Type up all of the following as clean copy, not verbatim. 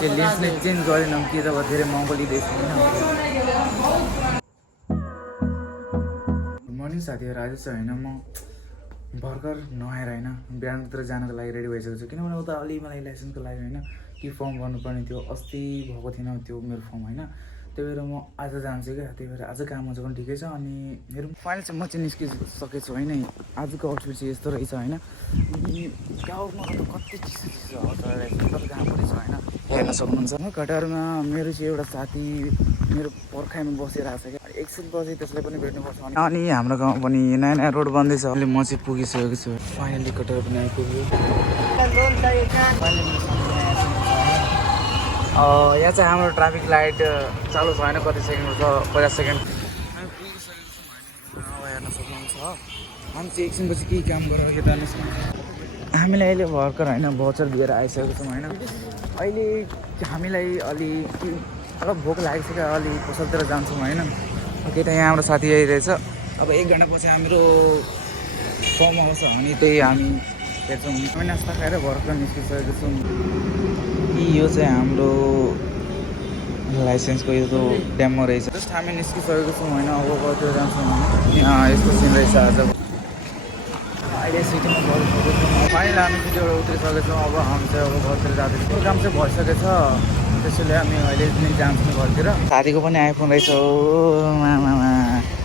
Lens नै change गरेनौँ कि जब धेरै महँगो लिँदैछ होइन। मर्निङ साथीहरू, आज चाहिँ होइन म भर्खर नआएर होइन बिहानतिर जानको लागि रेडी भइसकेको छु। किनभने उता अलि मलाई लाइसेन्सको लागि होइन के फर्म गर्नुपर्ने थियो, अस्ति भएको थिएन त्यो मेरो फर्म होइन। त्यही भएर म आज जान्छु क्या, त्यही भएर आज काम हुन्छ पनि ठिकै छ। अनि मेरो फाइनल चाहिँ म चाहिँ निस्किसकेको छु होइन। आजको आउटफिट चाहिँ यस्तो रहेछ होइन। गाउँमा त कति चिसो रहेछ, तर घाम पनि छ होइन, हेर्न सक्नुहुन्छ। घटारमा मेरो चाहिँ एउटा साथी मेरो पर्खाइमा बसिरहेको छ क्या, एकछिन पछि त्यसलाई पनि भेट्नुपर्छ। अनि हाम्रो गाउँ पनि नयाँ नयाँ रोड बन्दैछ। अहिले म चाहिँ पुगिसकेको छु, फाइनली कटार पनि आइपुग्यो। यहाँ चाहिँ हाम्रो ट्राफिक लाइट चालु छ होइन, कति सेकेन्ड छ, 50 सेकेन्ड हेर्न सक्नुहुन्छ। हामी चाहिँ एकछिनपछि केही काम गरेर यता निस्किन्छ। हामीलाई अहिले भर्खर होइन भोचर दिएर आइसकेको छौँ होइन। अहिले हामीलाई अलि अलग भोक लागेको छ क्या, अलि पसलतिर जान्छौँ होइन। केटा यहाँ हाम्रो साथी आइरहेछ। अब 1 घन्टा पछि हाम्रो फर्म आउँछ अनि त्यही हामी हेर्छौँ। हामी नास्ता खाएर भर्खर निस्किसकेको छौँ। यो चाहिँ हाम्रो लाइसेन्सको यो डेमो रहेछ। जस्ट हामी निस्किसकेको छौँ होइन। अब घरतिर जान्छौँ होइन। यस्तो सिन रहेछ आज। अहिले सिटीमा गइसकेको छौँ। फाइनल हामी सिटीबाट उत्रिसकेको छौँ। अब हामी चाहिँ अब घरतिर जाँदैछौँ। काम चाहिँ भइसकेको छ, त्यसैले हामी अहिले नै जान्छौँ घरतिर। साथीको पनि आइफोन रहेछ। ओ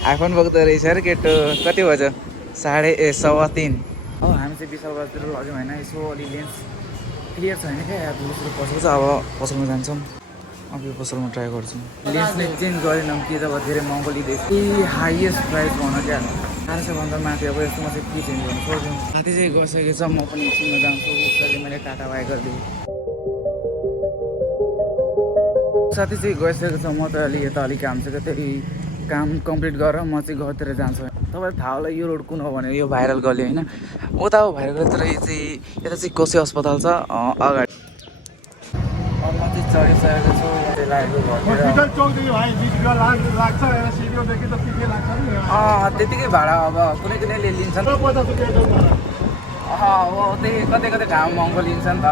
आइफोन बोक्दो रहेछ अरे केटो। कति बज्यो? 3:30। अब हामी चाहिँ विशाल बजारतिर लग्यौँ होइन। यसो अलि लेन्स क्लियर छैन क्या, दोस्रो पसल छ। अब पसलमा जान्छौँ। अब यो पसलमा ट्राई गर्छौँ। लेन्स नै चेन्ज गरेनौँ कि जब धेरै महँगो लिँदैछ कि हाइएस्ट प्राइस भन क्या, 400भन्दा माथि। अब यस्तोमा चाहिँ के चेन्ज गर्नु सक्छौँ। साथी चाहिँ गइसकेको छ, म पनि एकछिनमा जान्छु। उसले मैले टाटा बाई गरिदिएँ। साथी चाहिँ गइसकेको छ, म त अलि यता अलिक काम छ क्या, त्यही काम कम्प्लिट गरेर म चाहिँ घरतिर जान्छु। तपाईँलाई थाहा होला यो रोड कुन हो भने, यो भाइरल गली होइन। उता हो भाइरल गली, तर यो चाहिँ यता चाहिँ कोसे अस्पताल छ अगाडि। अब म चाहिँ चढिसकेको छु, त्यतिकै भाडा अब कुनै कुनैले लिन्छन्। त्यही कतै कतै घाम महँगो लिन्छन् त।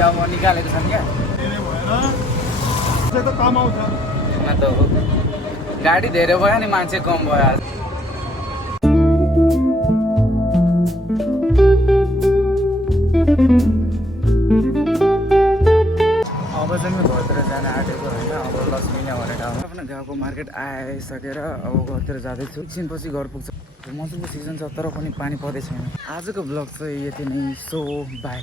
अब निकालेको छन् क्या, गाडी धेरै भयो नि मान्छे कम भयो। अब चाहिँ म घरतिर जान आँटेको होइन। अब लक्ष्मीले भनेर आफ्नो गाउँको मार्केट आइसकेर अब घरतिर जाँदैछु। एकछिनपछि घर पुग्छ। मौसमको सिजन छ तर पनि पानी पर्दै छैन। आजको ब्लग चाहिँ यति नै। So by.